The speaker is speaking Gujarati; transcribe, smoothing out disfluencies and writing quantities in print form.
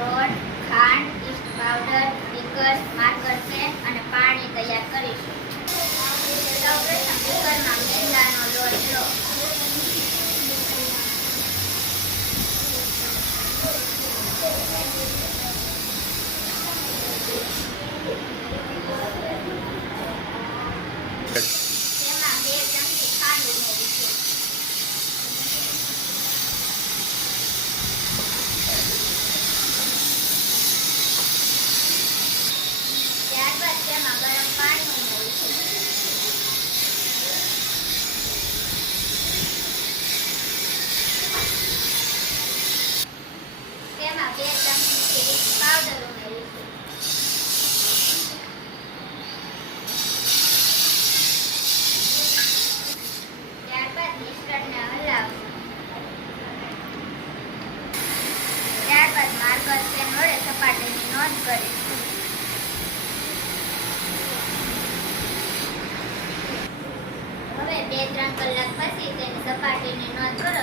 લોટ, ખાંડ, ઈસ્ટ પાવડર, બીકર્સ, માર્કર પેન અને પાણી તૈયાર કરીશું. સૌપ્રથમ બીકરમાં મેંદાનો લોટ લો. તેમાં 2 ચમચી ખાંડ ઉમેરીશું. ત્યારબાદ તેમાં ગરમ પાણી ઉમેરીશું. તેમાં 2 ચમચી ઈસ્ટ પાવડર ઉમેરીશું. ત્યારબાદ મિશ્રણને હલાવશું. ત્યારબાદ માર્કર પેન વડે સપાટીની નોંધ કરીશું. હવે 2-3 કલાક પછી તેની સપાટીની નોંધ કરો